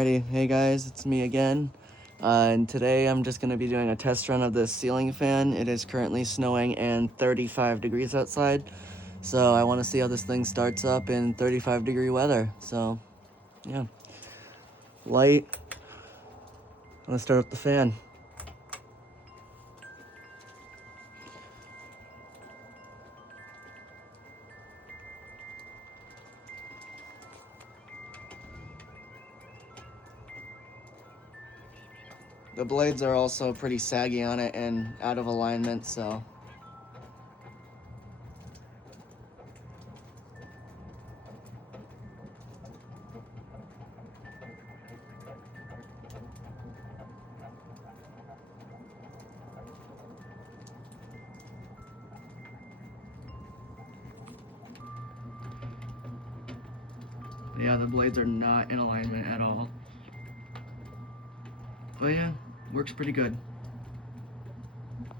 Alrighty, hey guys, it's me again. And today I'm just going to be doing a test run of this ceiling fan. It is currently snowing and 35 degrees outside. So I want to see how this thing starts up in 35-degree weather. So, yeah. Light. Let's start up the fan. The blades are also pretty saggy on it and out of alignment, so yeah, the blades are not in alignment at all. But yeah, works pretty good.